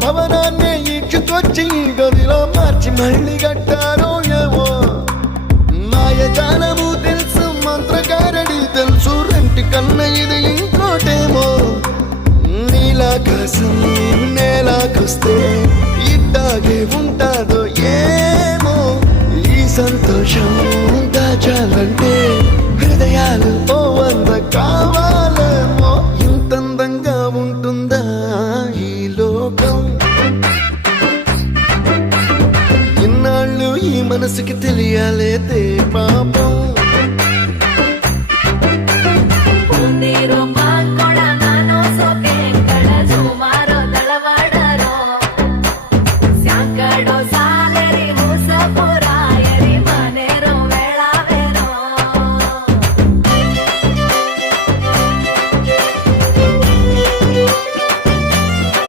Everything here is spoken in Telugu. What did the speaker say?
భవనాన్ని ఈడ్చుకొచ్చి గదిలో మార్చి మళ్ళీ కట్టారో ఏమో మాయజాలము తెలుసు మంత్రగారడి తెలుసు రెంటి కన్న ఇది ఇంకోటేమో నీలాకాశం నేలాకొస్తే ఇట్టాగే ఉంటాదో ఏమో ఈ సంతోషం దాచాలంటే హృదయాలు ఓ వంద కావాలి